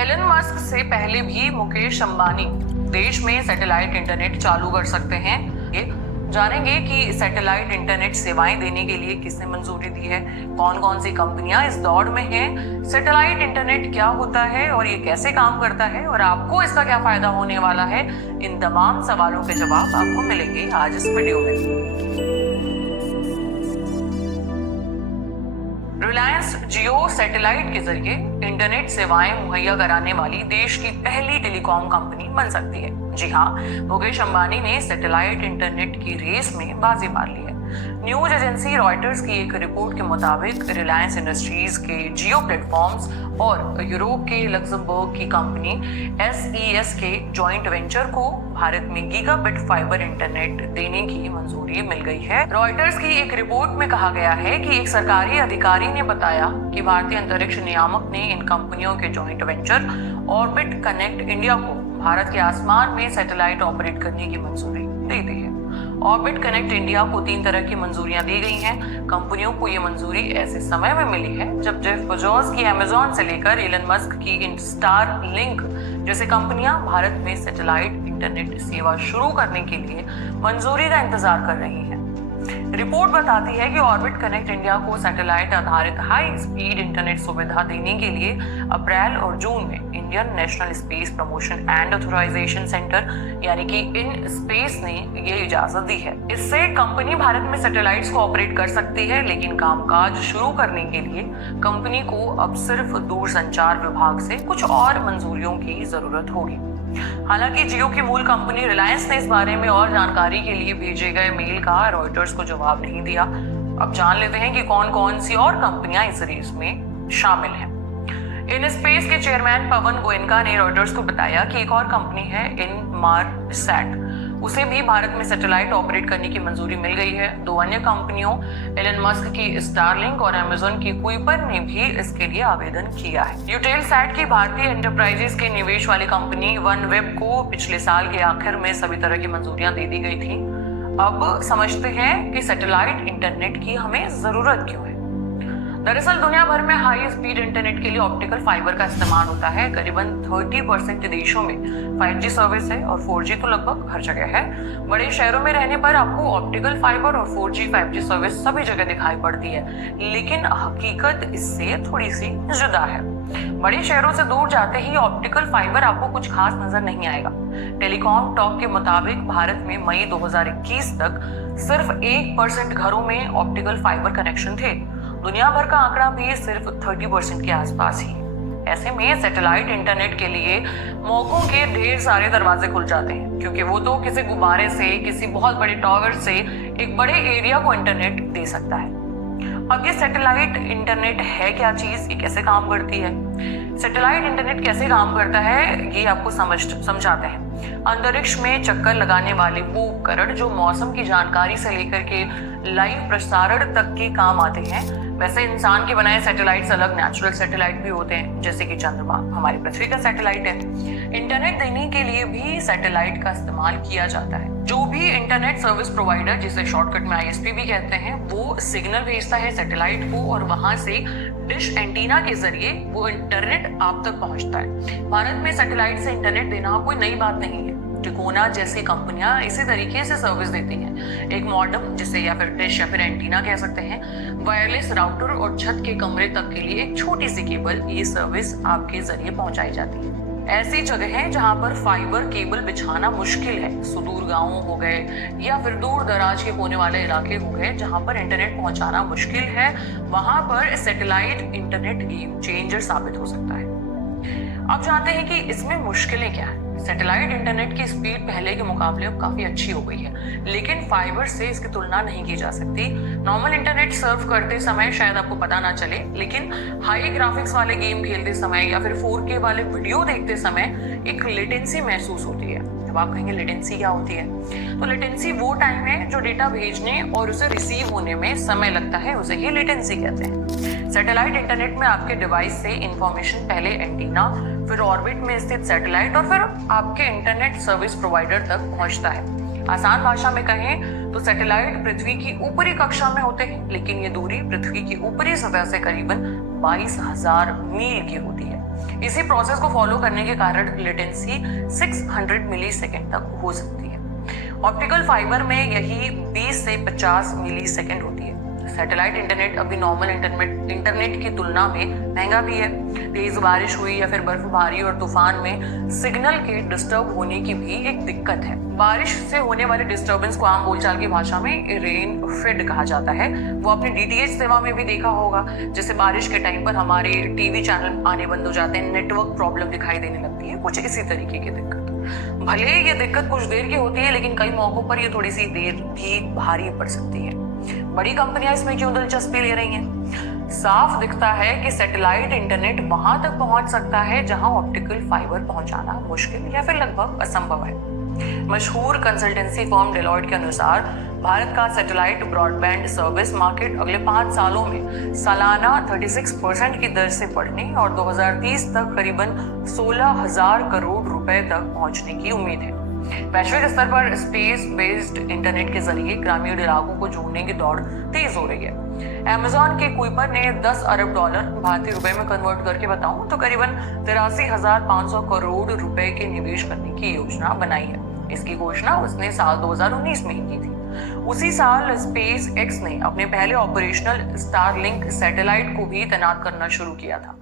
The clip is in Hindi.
एलन मस्क से पहले भी मुकेश अंबानी देश में सैटेलाइट इंटरनेट चालू कर सकते हैं। ये जानेंगे कि सैटेलाइट इंटरनेट सेवाएं देने के लिए किसने मंजूरी दी है, कौन कौन सी कंपनियां इस दौड़ में हैं, सैटेलाइट इंटरनेट क्या होता है और ये कैसे काम करता है और आपको इसका क्या फायदा होने वाला है। इन तमाम सवालों के जवाब आपको मिलेंगे आज इस वीडियो में। रिलायंस जियो सैटेलाइट के जरिए इंटरनेट सेवाएं मुहैया कराने वाली देश की पहली टेलीकॉम कंपनी बन सकती है। जी हाँ, मुकेश अंबानी ने सैटेलाइट इंटरनेट की रेस में बाजी मार ली है। न्यूज एजेंसी रॉयटर्स की एक रिपोर्ट के मुताबिक रिलायंस इंडस्ट्रीज के जियो प्लेटफॉर्म्स और यूरोप के लक्समबर्ग की कंपनी SES के जॉइंट वेंचर को भारत में गीगाबिट फाइबर इंटरनेट देने की मंजूरी मिल गई है। रॉयटर्स की एक रिपोर्ट में कहा गया है कि एक सरकारी अधिकारी ने बताया कि भारतीय अंतरिक्ष नियामक ने इन कंपनियों के joint venture orbit connect India को भारत के आसमान में सैटेलाइट ऑपरेट करने की मंजूरी दे दी है। ऑर्बिट कनेक्ट इंडिया को 3 तरह की मंजूरियां दी गई हैं। कंपनियों को ये मंजूरी ऐसे समय में मिली है जब जेफ बेजोस की अमेजॉन से लेकर एलन मस्क की स्टारलिंक जैसे कंपनियां भारत में सैटेलाइट इंटरनेट सेवा शुरू करने के लिए मंजूरी का इंतजार कर रही हैं। रिपोर्ट बताती है कि ऑर्बिट कनेक्ट इंडिया को सैटेलाइट आधारित हाई स्पीड इंटरनेट सुविधा देने के लिए अप्रैल और जून में Indian National Space Promotion and Authorization Centre यानी कि इन स्पेस ने ये इजाजत दी है। इससे कंपनी भारत में सैटेलाइट्स को ऑपरेट कर सकती है, लेकिन कामकाज शुरू करने के लिए कंपनी को अब सिर्फ दूरसंचार विभाग से कुछ और मंजूरियों की जरूरत होगी। हालांकि जियो की मूल कंपनी रिलायंस ने इस बारे में और जानकारी के लिए भेजे गए मेल का रॉयटर्स को जवाब नहीं दिया। अब जान लेते हैं कि कौन कौन सी और कंपनियां इस रेस में शामिल हैं। इन स्पेस के चेयरमैन पवन गोयनका ने रॉयटर्स को बताया कि एक और कंपनी है इनमारसैट, उसे भी भारत में सैटेलाइट ऑपरेट करने की मंजूरी मिल गई है। 2 अन्य कंपनियों एलन मस्क की स्टारलिंक और अमेजॉन की कुइपर ने भी इसके लिए आवेदन किया है। यूटेलसैट की भारतीय एंटरप्राइजेस के निवेश वाली कंपनी वनवेब को पिछले साल के आखिर में सभी तरह की मंजूरियां दे दी गई थी। अब समझते हैं कि सैटेलाइट इंटरनेट की हमें जरूरत क्यों है। दरअसल दुनिया भर में हाई स्पीड इंटरनेट के लिए ऑप्टिकल फाइबर का इस्तेमाल होता है। करीबन 30% देशों में 5G सर्विस है और 4G तो लगभग हर जगह है। बड़े शहरों में रहने पर आपको ऑप्टिकल फाइबर और 4G 5G सर्विस सभी जगह दिखाई पड़ती है, लेकिन हकीकत इससे थोड़ी सी जुदा है। बड़े शहरों से दूर जाते ही ऑप्टिकल फाइबर आपको कुछ खास नजर नहीं आएगा। टेलीकॉम टॉक के मुताबिक भारत में मई 2021 तक सिर्फ 1% घरों में ऑप्टिकल फाइबर कनेक्शन थे। दुनिया भर का आंकड़ा भी सिर्फ 30% के आसपास ही है। ऐसे में सैटेलाइट इंटरनेट के लिए मौकों के ढेर सारे दरवाजे खुल जाते हैं, क्योंकि वो तो किसी गुब्बारे से, किसी बहुत बड़े टावर से एक बड़े एरिया को इंटरनेट दे सकता है। अब ये सैटेलाइट इंटरनेट है क्या चीज, ये कैसे काम करती है? सैटेलाइट इंटरनेट कैसे काम करता है ये आपको समझाते हैं। अंतरिक्ष में चक्कर लगाने वाले वो उपकरण जो मौसम की जानकारी से लेकर के लाइव प्रसारण तक के काम आते हैं। वैसे इंसान के बनाए सैटेलाइट्स अलग नेचुरल सैटेलाइट भी होते हैं, जैसे कि चंद्रमा हमारी पृथ्वी का सैटेलाइट है। इंटरनेट देने के लिए भी सैटेलाइट का इस्तेमाल किया जाता है। जो भी इंटरनेट सर्विस प्रोवाइडर, जिसे शॉर्टकट में ISP भी कहते हैं, वो सिग्नल भेजता है सैटेलाइट को और वहां से डिश एंटीना के जरिए वो इंटरनेट आप तक पहुंचता है। भारत में सैटेलाइट से इंटरनेट देना कोई नई बात नहीं है। टिकोना जैसी कंपनियां इसी तरीके से सर्विस देती हैं। एक मॉडेम, जिसे या फिर डिश या फिर एंटीना कह सकते हैं, वायरलेस राउटर और छत के कमरे तक के लिए एक छोटी सी केबल, ये सर्विस आपके जरिए पहुंचाई जाती है। ऐसी जगह है जहां पर फाइबर केबल बिछाना मुश्किल है, सुदूर गांव हो गए या फिर दूर दराज के कोने वाले इलाके हो गए जहां पर इंटरनेट पहुंचाना मुश्किल है, वहां पर सैटेलाइट इंटरनेट गेम चेंजर साबित हो सकता है। अब जानते हैं कि इसमें मुश्किलें क्या है। सैटेलाइट इंटरनेट की स्पीड पहले के मुकाबले अब काफी अच्छी हो गई है, लेकिन फाइबर से इसकी तुलना नहीं की जा सकती। नॉर्मल इंटरनेट सर्व करते समय शायद आपको पता ना चले, लेकिन हाई ग्राफिक्स वाले गेम खेलते समय या फिर 4K वाले वीडियो देखते समय एक लेटेंसी महसूस होती है। जब आप कहेंगे लेटेंसी क्या होती है, तो लेटेंसी वो टाइम है जो डेटा भेजने और उसे रिसीव होने में समय लगता है, उसे ही लेटेंसी कहते हैं। सैटेलाइट इंटरनेट में आपके डिवाइस से इंफॉर्मेशन पहले एंटीना, फिर ऑर्बिट में स्थित सैटेलाइट और फिर आपके इंटरनेट सर्विस प्रोवाइडर तक पहुंचता है। आसान भाषा में कहें तो सैटेलाइट पृथ्वी की ऊपरी कक्षा में होते हैं, लेकिन ये दूरी पृथ्वी की ऊपरी सतह से करीबन 22,000 मील की होती है। इसी प्रोसेस को फॉलो करने के कारण लेटेंसी 600 मिली सेकेंड तक हो सकती है। ऑप्टिकल फाइबर में यही 20 से 50 मिली सेकेंड होती है। सैटेलाइट इंटरनेट अभी नॉर्मल इंटरनेट की तुलना में महंगा भी है। तेज बारिश हुई या फिर बर्फबारी और तूफान में सिग्नल के डिस्टर्ब होने की भी एक दिक्कत है। बारिश से होने वाले डिस्टर्बेंस को आम बोलचाल की भाषा में रेन फेड कहा जाता है। वो आपने डीटीएच सेवा में भी देखा होगा, जैसे बारिश के टाइम पर हमारे टीवी चैनल आने बंद हो जाते हैं, नेटवर्क प्रॉब्लम दिखाई देने लगती है, कुछ इसी तरीके की दिक्कत। भले ये दिक्कत कुछ देर की होती है, लेकिन कई मौकों पर ये थोड़ी सी देर भी भारी पड़ सकती है। बड़ी कंपनियां इसमें क्यों दिलचस्पी ले रही हैं? साफ दिखता है कि सैटेलाइट इंटरनेट वहां तक पहुंच सकता है जहां ऑप्टिकल फाइबर पहुंचाना मुश्किल या फिर लगभग असंभव है। मशहूर कंसल्टेंसी फर्म डेलॉयट के अनुसार भारत का सैटेलाइट ब्रॉडबैंड सर्विस मार्केट अगले 5 सालों में सालाना 36% की दर से बढ़ने और 2030 तक करीबन 16,000 करोड़ रुपए तक पहुंचने की उम्मीद है। वैश्विक स्तर पर स्पेस बेस्ड इंटरनेट के जरिए ग्रामीण इलाकों को जोड़ने की दौड़ तेज हो रही है। अमेजॉन के कुइपर ने 10 अरब डॉलर भारतीय रुपए में कन्वर्ट करके बताऊं तो करीबन 83,500 करोड़ रुपए के निवेश करने की योजना बनाई है। इसकी घोषणा उसने साल 2019 में ही की थी। उसी साल स्पेस एक्स ने अपने पहले ऑपरेशनल स्टारलिंक सैटेलाइट को भी तैनात करना शुरू किया था।